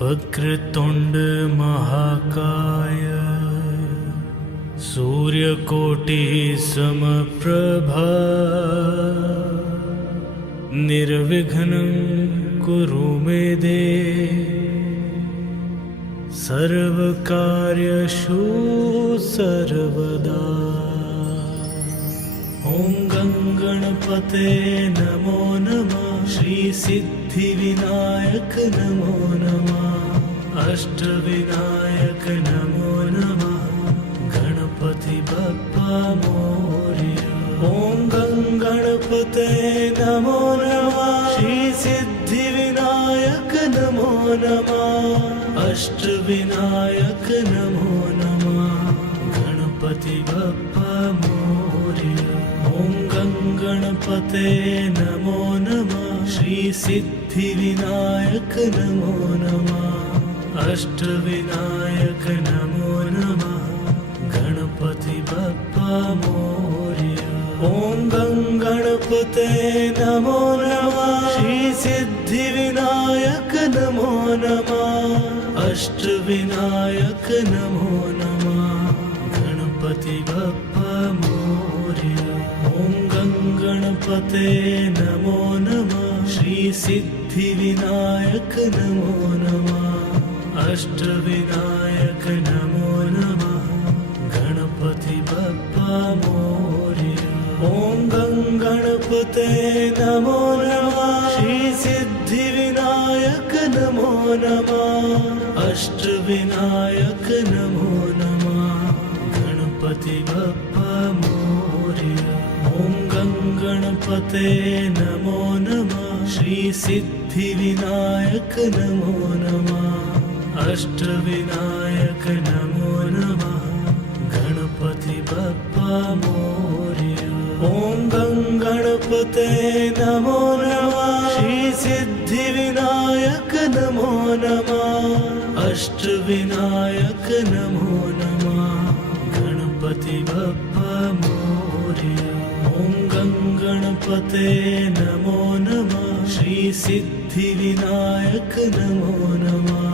वक्रतुण्ड महाकाय सूर्यकोटि समप्रभा निर्विघ्नं कुरु मे देव सर्वकार्येषु सर्वदा। ॐ गणपते नमो नमः, श्री सिद्धिविनायक नमो नमः, अष्टविनायक नमो नमः, गणपति बप्पा मोरया। ॐ गणपते नमो नमः, श्री सिद्धिविनायक नमो नमः, अष्टविनायक नमो नमः, गणपति बप्पा मोरया। ॐ गणपते नमो नमः, श्री सिद्धिविनायक नमो नमः, अष्टविनायक नमो नमः, गणपति बप्पा मोरया। ॐ गणपते नमो नमः, श्री सिद्धिविनायक नमो नमः, अष्टविनायक नमो नमः, गणपति बप्पा मोरया। ॐ गणपते नमो नमः, श्री सिद्धिविनायक नमो नमः, अष्टविनायक नमो नमः, गणपति बप्पा मोरया। ॐ गणपते नमो नमः, श्री सिद्धिविनायक नमो नमः, अष्टविनायक नमो नमः, गणपति बप्पा मोरया। ॐ गणपते नमो नमः, श्री सिद्धिविनायक नमो नमः, अष्टविनायक नमो नमः, गणपति बप्पा मोरया। ॐ गणपते नमो नमः, श्री सिद्धिविनायक नमो नमः, अष्टविनायक नमो नमः, गणपति बप्पा मोरया। ॐ गणपते नमो नमः, श्री सिद्धिविनायक नमो नमः,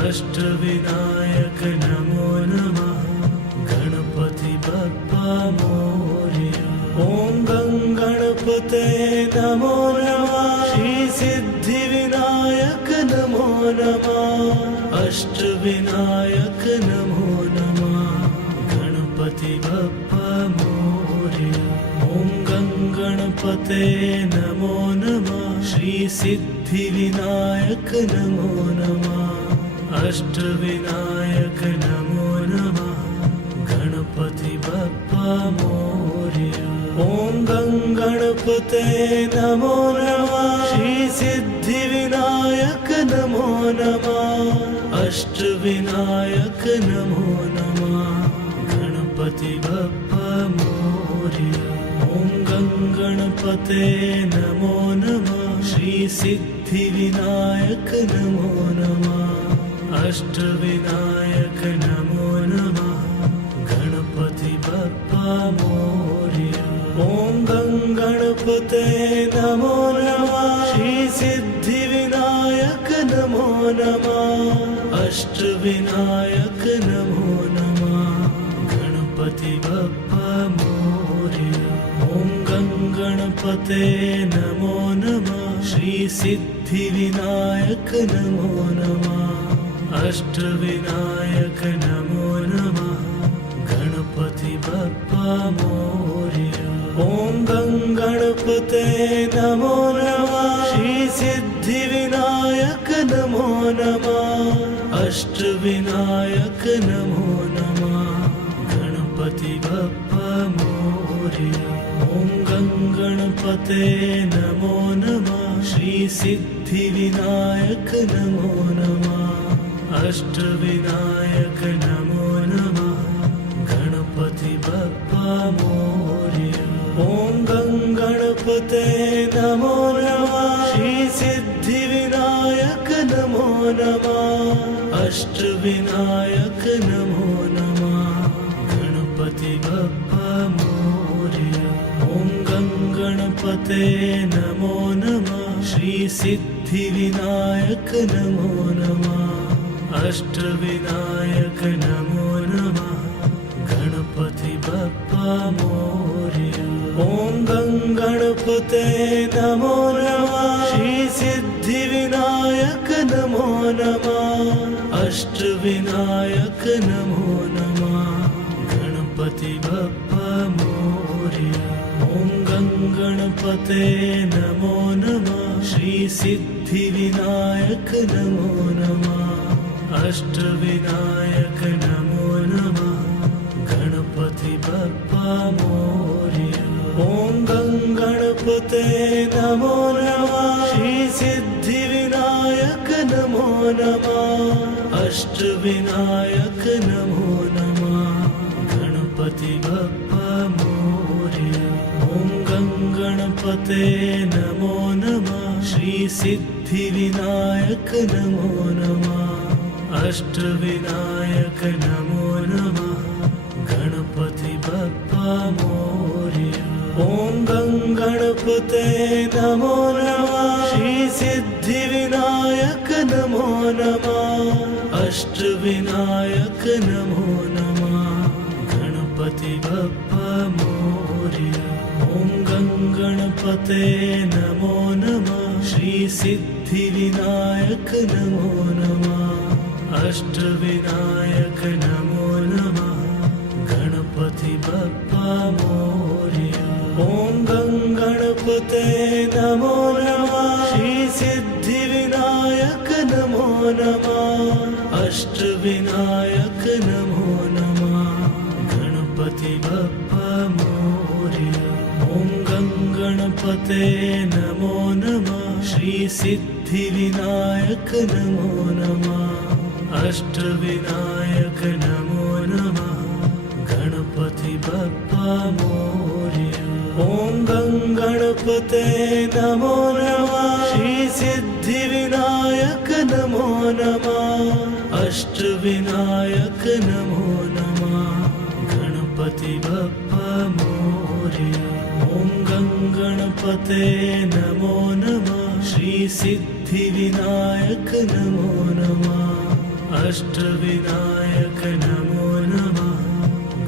अष्टविनायक नमो नमः, गणपति बप्पा मोरया। ॐ गणपते नमो नमः, श्री सिद्धिविनायक नमो नमः, अष्टविनायक नमो नमः, गणपति बप्पा मोरया। ॐ गणपते नमो नमः, श्री सिद्धिविनायक नमो नमः, अष्टविनायक नमो नमः, गणपति बप्पा मोरया। ॐ गणपते नमो नमः, श्री सिद्धिविनायक नमो नमः, अष्टविनायक नमो नमः, गणपति बप्पा मोरया। ॐ गणपते नमो नमः, श्री सिद्धिविनायक नमो नमः, अष्टविनायक नमो नमः, गणपति बप्पा मोरया। ॐ गणपते नमो नमः, श्री सिद्धिविनायक नमो नमः, अष्टविनायक नमो नमः, गणपति बप्पा मोरया। ॐ गणपते नमो नमः, श्री सिद्धिविनायक नमो नमः, अष्टविनायक नमो नमः, गणपति बप्पा मोरया। ॐ गणपते नमो नमः, श्री सिद्धिविनायक नमो नमः, अष्टविनायक नमो नमः, गणपति बप्पा मोरया। ॐ गणपते नमो नमः, श्री सिद्धिविनायक नमो नमः, अष्टविनायक नमो नमः, गणपति बप्पा मोरया। ॐ गणपते नमो नमः, श्री सिद्धिविनायक नमो नमः, अष्टविनायक नमो नमः, गणपति बप्पा मोरया। ॐ गणपते नमो नमः, श्री श्री सिद्धिविनायक नमो नमः अष्टविनायक नमो नमः गणपति बप्पा मोरया। ॐ गणपते नमो नमः श्री सिद्धिविनायक नमो नमः अष्टविनायक नमो नमः गणपति बप्पा मोरया। ॐ गणपते नमो नमः श्री सिद्धिविनायक नमो नमः अष्टविनायक नमो नमः गणपति बप्पा मोरया। ॐ गणपते नमो नमः श्री सिद्धिविनायक नमो नमः अष्टविनायक नमो नमः गणपति बप्पा मोरया। ॐ गणपते नमो नमः श्री सिद्धिविनायक नमो नमः अष्टविनायक नमो नमः गणपति बप्पा मोरया। ॐ गणपते नमो नमः श्री सिद्धिविनायक नमो नमः अष्टविनायक नमो नमः गणपति बप्पा मोरया। ॐ गणपते नमो नमः श्री सिद्धिविनायक नमो नमः अष्टविनायक नमो नमः गणपति बप्पा मोरया। ॐ गणपते नमो नमः श्री सिद्धिविनायक नमो नमः अष्टविनायक नमो नमः गणपति बप्पा मोरया। ॐ गणपते नमो नमः श्री सिद्धिविनायक नमो नमः अष्टविनायक नमो नमः गणपति बप्पा मोरया। ॐ गणपते नमो नमः श्री सिद्धिविनायक नमो नमः अष्टविनायक नमो नमः गणपति बप्पा मोरया। ॐ गणपते नमो नमः श्री सिद्धिविनायक नमो नमः अष्टविनायक नमो नमः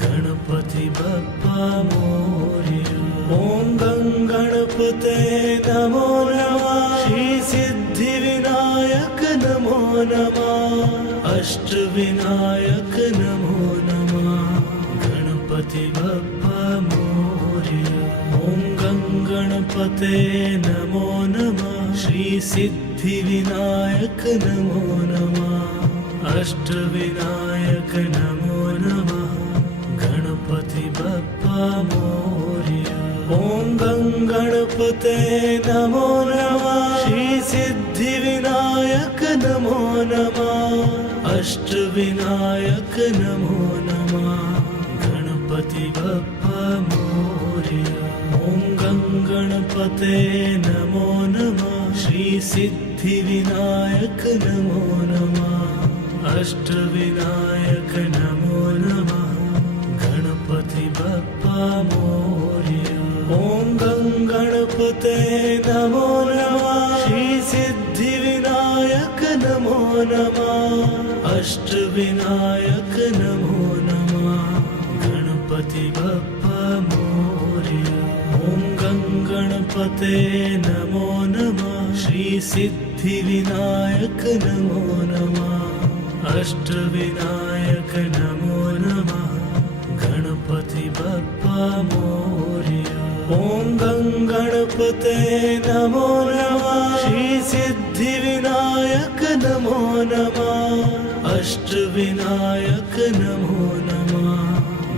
गणपति बप्पा मोरया। ॐ गणपते नमो नमः श्री सिद्धिविनायक नमो नमः अष्टविनायक नमो नमः गणपति बप्पा मोरया। ॐ गणपते नमो नमः श्री सिद्धिविनायक नमो नमः अष्टविनायक नमो नमः गणपति बप्पा मोरया। ॐ गणपते नमो नमः श्री सिद्धिविनायक नमो नमः अष्टविनायक नमो नमः गणपति बप्पा मोरया। ॐ गणपते नमो नमः श्री सिद्धिविनायक नमो नमः अष्टविनायक नमो नमः गणपति बप्पा मोरया। ॐ गणपते नमो नमः श्री सिद्धिविनायक नमो नमः अष्टविनायक नमो नमः गणपति बप्पा मोरया। ॐ गणपते नमो नमः श्री सिद्धिविनायक नमो नमः अष्टविनायक नमो नमः गणपति बप्पा मोरया। ॐ गणपते नमो नमः श्री सिद्धिविनायक नमो नमः अष्टविनायक नमो नमः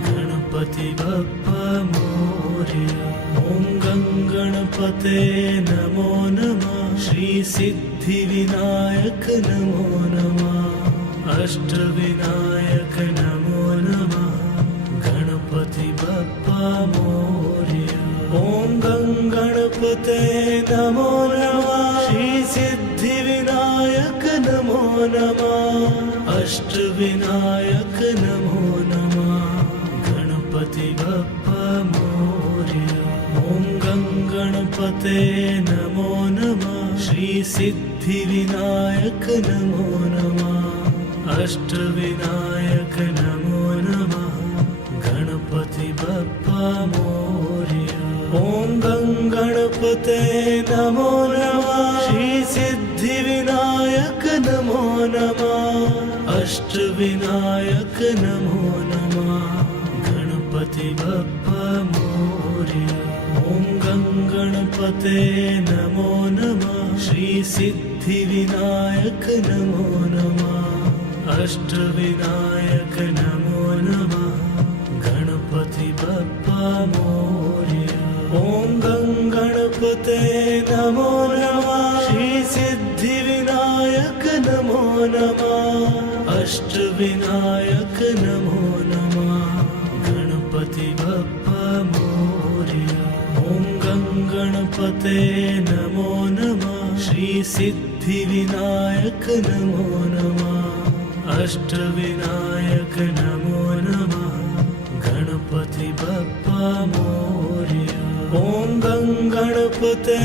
गणपति बप्पा मोरया। ॐ गणपते नमो नमः श्री सिद्धिविनायक नमो नमः अष्टविनायक नमो नमः गणपति बप्पा मोरया। ॐ गणपते नमो नमः श्री सिद्धिविनायक नमो नमः अष्टविनायक नमो नमः गणपति बप्पा मोरया। ॐ गणपते नमो नमः श्री श्री सिद्धिविनायक नमो नमः अष्टविनायक नमो नमः गणपति बप्पा मोरया। ॐ गं गणपते नमो नमः श्री सिद्धिविनायक नमो नमः अष्टविनायक नमो नमः गणपति बप्पा मोरया। ॐ गं गणपते नमो नमः श्री सिद्धिविनायक नमो नमः अष्टविनायक नमो नमः गणपति बप्पा मोरया। ॐ गं गणपते नमो नमः श्री सिद्धिविनायक नमो नमः अष्टविनायक नमो नमः गणपति बप्पा मोरया। ॐ गं गणपते नमो नमः श्री सिद्धिविनायक नमो नमः अष्टविनायक नमो नमः गणपति बप्पा मोरया। ॐ गं गणपते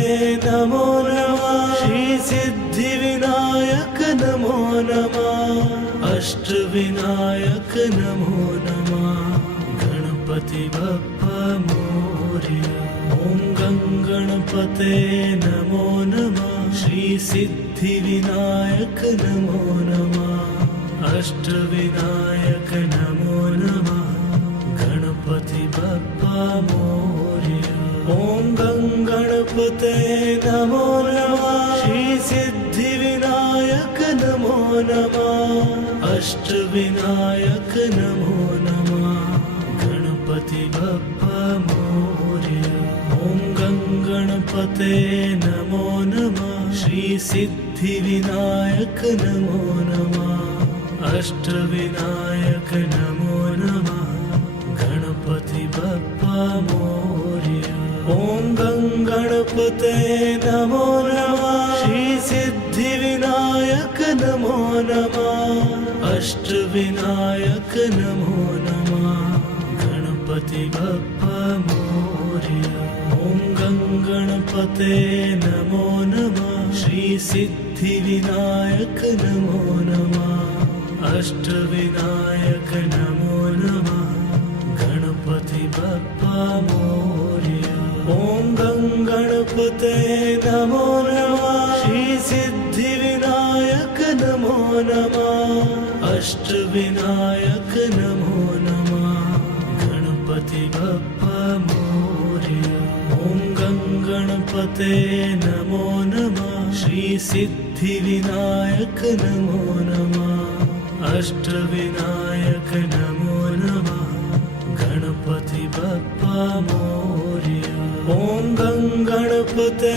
नमो नमः श्री सिद्धिविनायक नमो नमः अष्टविनायक नमो नमः गणपति बप्पा मोरया। ॐ गं गणपते नमो नमः श्री सिद्धिविनायक नमो नमः अष्टविनायक नमो नमः गणपति बप्पा मोरया। ॐ गं गणपते नमो नमः श्री सिद्धिविनायक नमो नमः अष्टविनायक नमो नमः गणपति बप्पा मोरया। ॐ गं गणपते नमो नमः श्री सिद्धिविनायक नमो नमः अष्टविनायक नमो नमः गणपति बप्पा मोरया। ॐ गं गणपते नमो नमः श्री सिद्धिविनायक नमो नमः अष्टविनायक नमो नमः गणपति बप्पा मोरया। ॐ गं गणपते नमो नमः श्री सिद्धिविनायक नमो नमः अष्टविनायक नमो नमः गणपति बप्पा मोरया। ॐ गं गणपते नमो नमः श्री सिद्धिविनायक नमो नमः अष्टविनायक नमो नमः गणपति बप्पा मोरया। ॐ गं गणपते नमो नमः श्री सिद्धिविनायक नमो नमः अष्टविनायक नमो नमः गणपति बप्पा मोरया। ॐ गं गणपते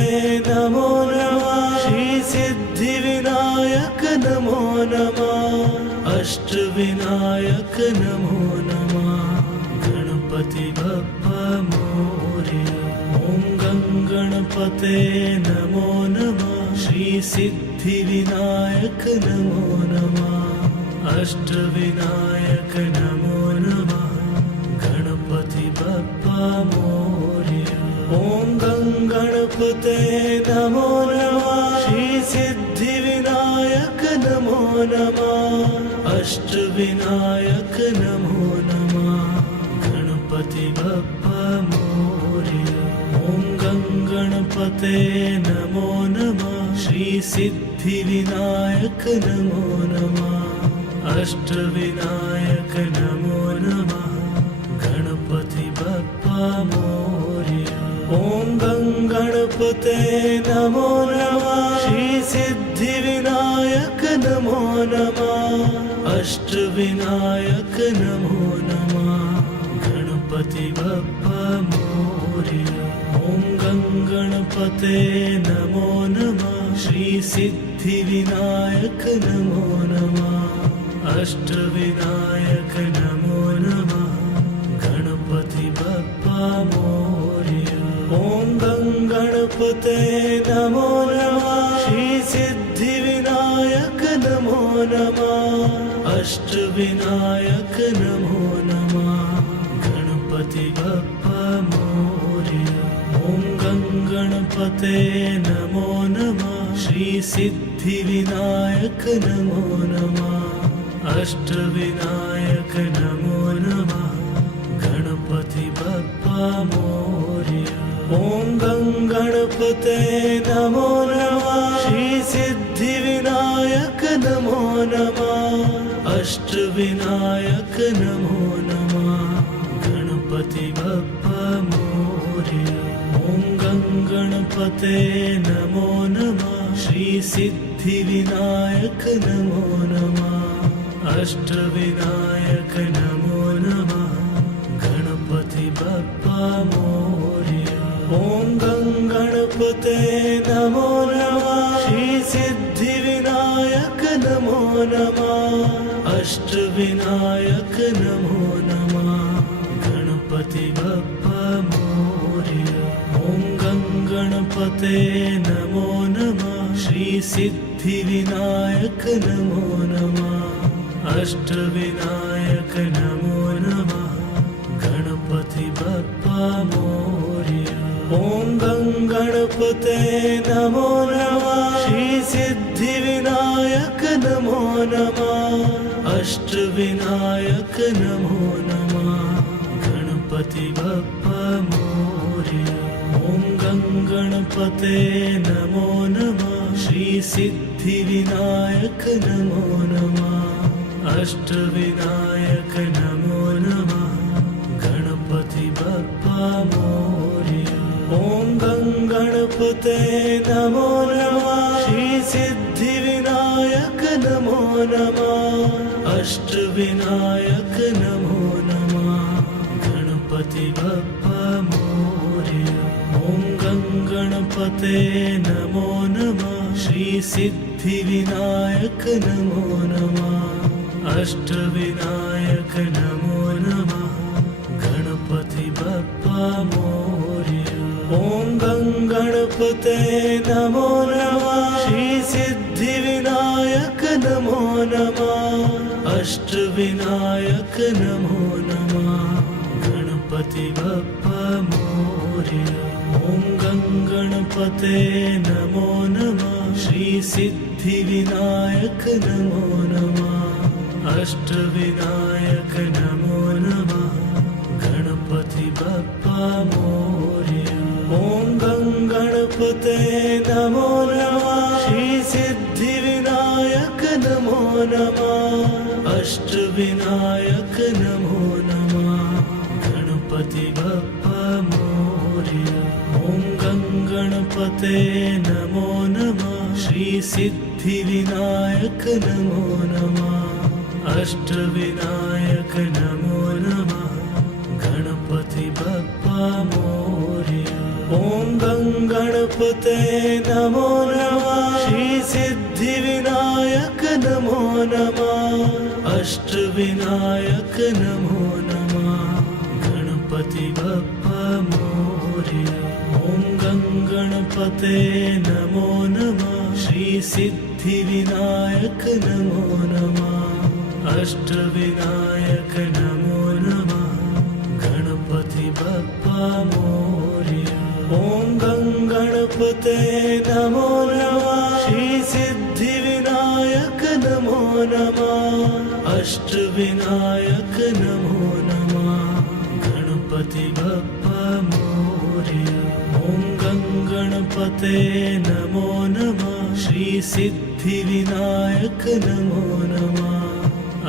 नमो नमः श्री सिद्धिविनायक नमो नमः अष्टविनायक नमो नमः गणपति बप्पा मोरया। ॐ गं गणपते नमो नमः श्री सिद्धिविनायक नमो नमः अष्टविनायक नमो नमः गणपति बप्पा मोरया। ॐ गं गणपते नमो नमः श्री सिद्धिविनायक नमो नमः अष्टविनायक नमो नमः गणपति बप्पा मोरया। ॐ गं गणपते नमो नमः श्री सिद्धिविनायक नमो नमः अष्टविनायक नमो नमः गणपति बप्पा मोरया। ॐ गं गणपते नमो नमः श्री सिद्धिविनायक नमो नमः अष्टविनायक नमो नमः गणपति बप्पा मोरया। ॐ गं गणपते नमो नमः श्री सिद्धिविनायक नमो नमः अष्टविनायक नमो नमः गणपति बप्पा मोरया। ॐ गं गणपते नमो नमः श्री सिद्धिविनायक नमो नमः अष्टविनायक नमो नमः गणपति बप्पा मोरया। ॐ गं गणपते नमो नमः श्री श्री सिद्धिविनायक नमो नमः। अष्टविनायक नमो नमः। गणपति बप्पा मोरया। ॐ गं गणपते नमो नमः। श्री सिद्धिविनायक नमो नमः। अष्टविनायक नमो नमः। गणपति बप्पा मोरया। ॐ गं गणपते नमो नमः। श्री सिद्धिविनायक नमो नमः। अष्टविनायक नमो नमः। गणपति बप्पा मोरया। ॐ गं गणपते नमो नमः। श्री सिद्धिविनायक नमो नमः। अष्टविनायक नमो नमः। गणपति बप्पा मोरया। ॐ गं गणपते नमो नमः। श्री सिद्धिविनायक नमो नमः। अष्टविनायक नमो नमः। गणपति बप्पा मोरया। ॐ गं गणपते नमो नमः। श्री सिद्धिविनायक नमो नमः। अष्टविनायक नमो नमः। गणपति बप्पा मोरया। ॐ गं गणपते नमो नमः। श्री सिद्धिविनायक नमो नमः। अष्टविनायक नमो नमः। गणपति बप्पा मोरया। ॐ गं गणपते नमो नमः। श्री सिद्धिविनायक नमो नमः। अष्टविनायक नमो नमः। गणपति बप्पा मोरया। ॐ गं गणपते नमो नमः। श्री सिद्धिविनायक नमो नमः। अष्टविनायक नमो नमः। गणपति बप्पा मोरया। ॐ गं गणपते नमो नमः। श्री सिद्धिविनायक नमो नमः। अष्टविनायक नमो नमः। गणपति बप्पा मोरया। ॐ गं गणपते नमो नमः। श्री सिद्धिविनायक नमो नमः। अष्टविनायक नमो नमः। गणपति बप्पा मोरया। ॐ गं गणपते नमो नमः। श्री सिद्धिविनायक नमो नमः। अष्टविनायक नमो नमः। गणपति बप्पा मोरया। ॐ गं गणपते नमो नमः। श्री सिद्धिविनायक नमो नमः। अष्टविनायक नमो नमः। गणपति बप्पा मोरया। ॐ गं गणपते नमो नमः। श्री सिद्धिविनायक नमो नमः। अष्टविनायक नमो नमः। गणपति बप्पा मोरया। ॐ गं गणपते नमो नमः। श्री सिद्धिविनायक नमो नमः। अष्टविनायक नमो नमः। गणपति बप्पा मोरया। ॐ गं गणपते नमो नमः। श्री सिद्धिविनायक नमो नमः। अष्टविनायक नमो नमः। गणपति बप्पा मोरया। ॐ गं गणपते नमो नमः। श्री सिद्धिविनायक नमो नमः।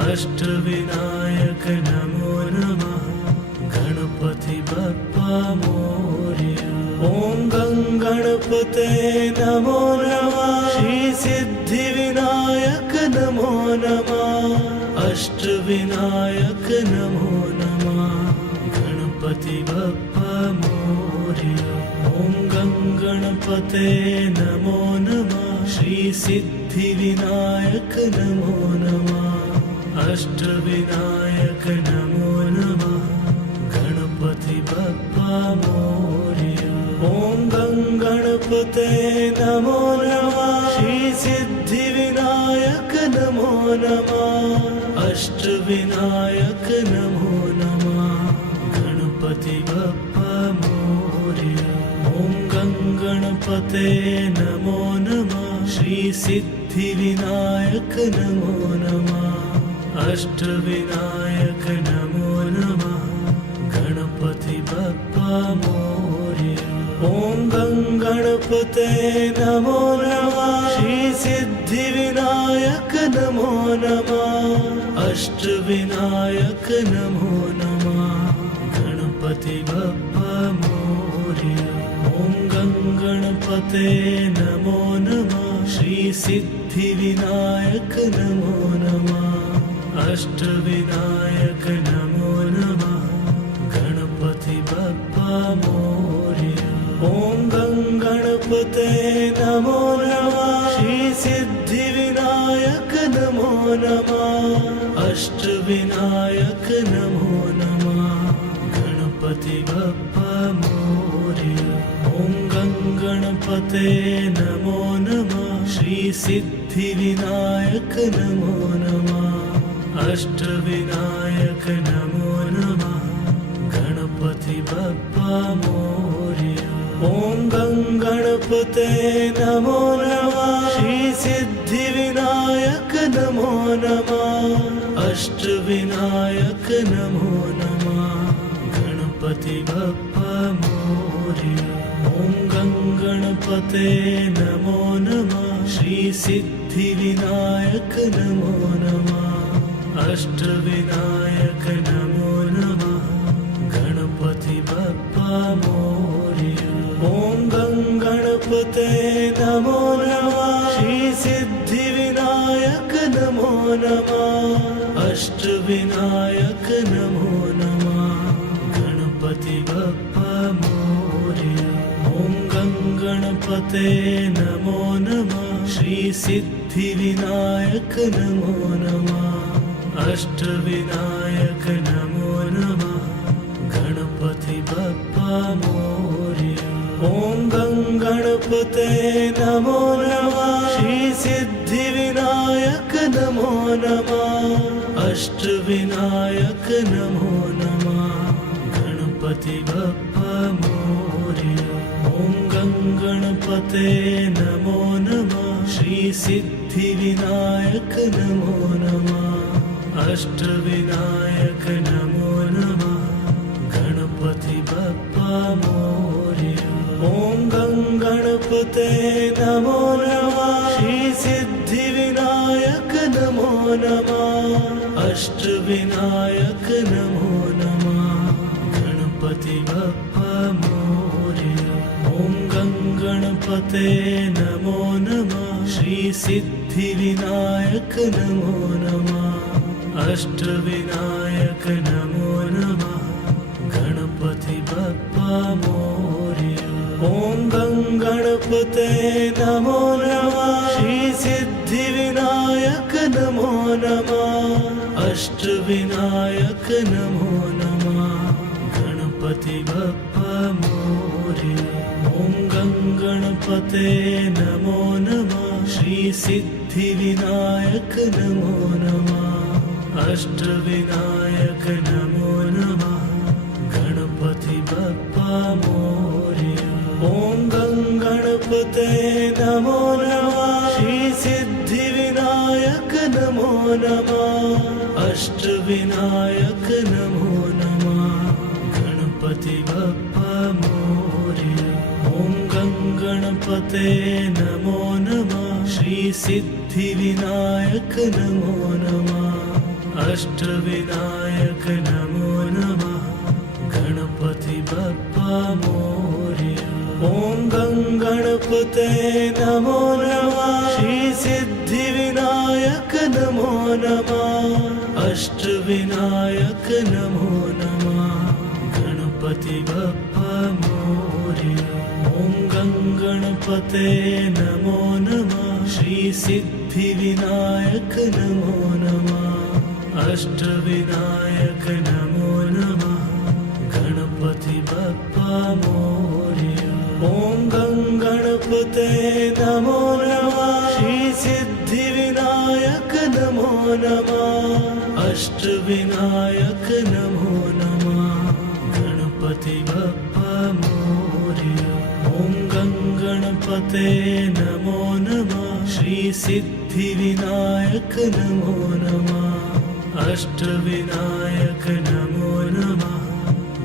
अष्टविनायक नमो नमः। गणपति बप्पा मोरया। ॐ गं गणपते नमो नमः। श्री सिद्धिविनायक नमो नमः। अष्टविनायक नमो नमः। गणपति बप्पा मोरया। ॐ गं गणपते नमो नमः। श्री सिद्धिविनायक नमो नमः। अष्टविनायक नमो नमः। गणपति बप्पा मोरया। ॐ गं गणपते नमो नमः। श्री सिद्धिविनायक नमो नमः। अष्टविनायक नमो नमः। गणपति बप्पा मोरया। ॐ गं गणपते नमो नमः। श्री श्री सिद्धिविनायक नमो नमः अष्टविनायक नमो नमः गणपति बप्पा मोरया ॐ गणपते नमो नमः श्री सिद्धिविनायक नमो नमः अष्टविनायक नमो नमः गणपति बप्पा मोरया ॐ गणपते नमो नमः श्री सिद्धिविनायक नमो नमः अष्टविनायक नमो नमः गणपति बप्पा मोरया ॐ गणपते नमो नमः श्री सिद्धिविनायक नमो नमः अष्टविनायक नमो नमः गणपति बप्पा मोरया ॐ गणपते नमो नमः श्री सिद्धिविनायक नमो नमः अष्टविनायक नमो नमः गणपति बप्पा मोरया ॐ गणपते नमो नमः श्री सिद्धिविनायक नमो नमः अष्टविनायक नमो नमः गणपति बप्पा मोरया ॐ गणपते नमो नमः श्री सिद्धिविनायक नमो नमः अष्टविनायक नमो नमः गणपति बप्पा मोरया ॐ गणपते नमो नमः श्री सिद्धिविनायक नमो नमः अष्टविनायक नमो नमः गणपति बप्पा मोरया ॐ गणपते नमो नमः श्री सिद्धिविनायक नमो नमः अष्टविनायक नमो नमः गणपति बप्पा मोरया ॐ गणपते नमो नमः श्री सिद्धिविनायक नमो नमः अष्टविनायक नमो नमः गणपति बप्पा मोरया ॐ गणपते नमो नमः श्री सिद्धिविनायक नमो नमः अष्टविनायक नमो नमः गणपति बप्पा मोरया ॐ गणपते नमो नमः श्री सिद्धिविनायक नमो नमः अष्टविनायक नमो नमः गणपति बप्पा मोरया ॐ गणपते नमो नमः श्री सिद्धिविनायक नमो नमः अष्टविनायक नमो नमः गणपति बप्पा मोरया ॐ गणपते नमो नमः श्री सिद्धिविनायक नमो नमः अष्टविनायक नमो नमः गणपति बप्पा मोरया ॐ गणपते नमो नमः श्री सिद्धिविनायक नमो नमः अष्टविनायक नमो नमः गणपति बप्पा मोरया ॐ गणपते नमो नमः श्री सिद्धिविनायक नमो नमः अष्टविनायक नमो नमः गणपति बप्पा मोरया ॐ गणपते नमो नमः श्री सिद्धिविनायक नमो नमः अष्टविनायक नमो नमः गणपति बप्पा मोरया ॐ गणपते नमो नमः श्री सिद्धिविनायक नमो नमः अष्टविनायक नमो नमः गणपति बप्पा मोरया ॐ गणपते नमो नमः श्री सिद्धिविनायक नमो नमः अष्टविनायक नमो नमः गणपति बप्पा मोरया ॐ गणपते नमो नमः श्री सिद्धिविनायक नमो नमः अष्टविनायक नमो नमः गणपति बप्पा मोरया ॐ गणपते नमो नमः श्री सिद्धिविनायक नमो नमः अष्टविनायक नमो नमः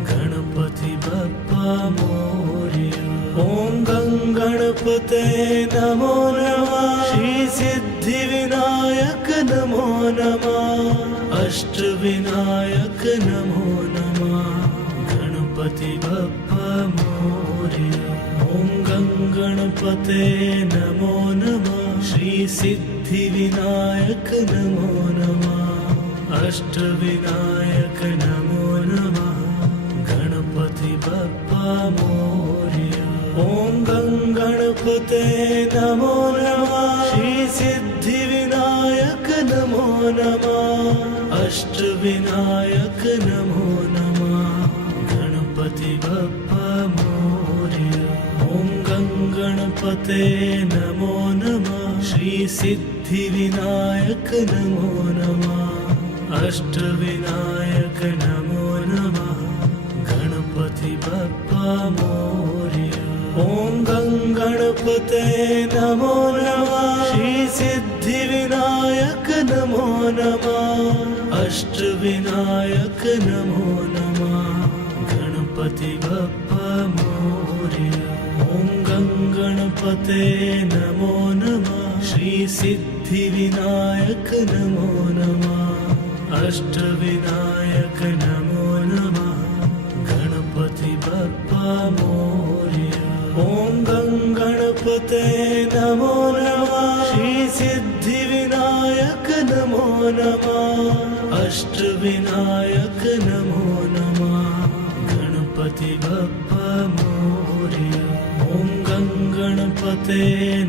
गणपति बप्पा मोरया ॐ गणपते नमो नमः श्री सिद्धिविनायक नमो नमः अष्टविनायक नमो नमः गणपति बप्पा मोरया ॐ गणपते नमो नमः श्री सिद्धिविनायक नमो नमः अष्टविनायक नमो नमः गणपति बप्पा मोरया ॐ गणपते नमो नमः श्री सिद्धिविनायक नमो नमः अष्टविनायक नमो नमः गणपति बप्पा मोरया ॐ गणपते नमो नमः श्री सिद्धिविनायक नमो नमः अष्टविनायक नमो नमः गणपति बप्पा मोरया ॐ गणपते नमो नमः श्री सिद्धिविनायक नमो नमः अष्टविनायक नमो नमः गणपति बप्पा मोरया ॐ गणपते नमो नमः श्री सिद्धिविनायक नमो नमः अष्टविनायक नमो नमः गणपति बप्पा मोरया ॐ गणपते नमो नमः श्री सिद्धिविनायक नमो नमः अष्टविनायक नमो नमः गणपति बप्पा मोरया ॐ गणपते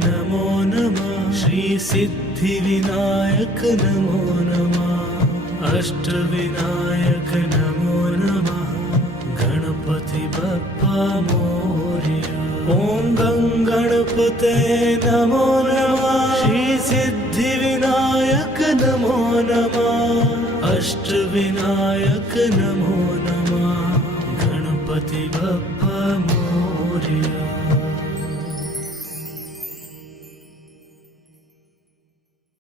नमो नमः श्री सिद्धिविनायक नमो नमः अष्टविनायक नमो नमः गणपति बप्पा मोरया ॐ गणपते नमो नमः श्री सिद्धिविनायक नमो नमः अष्टविनायक नमो नमः गणपति बप्पा मोरया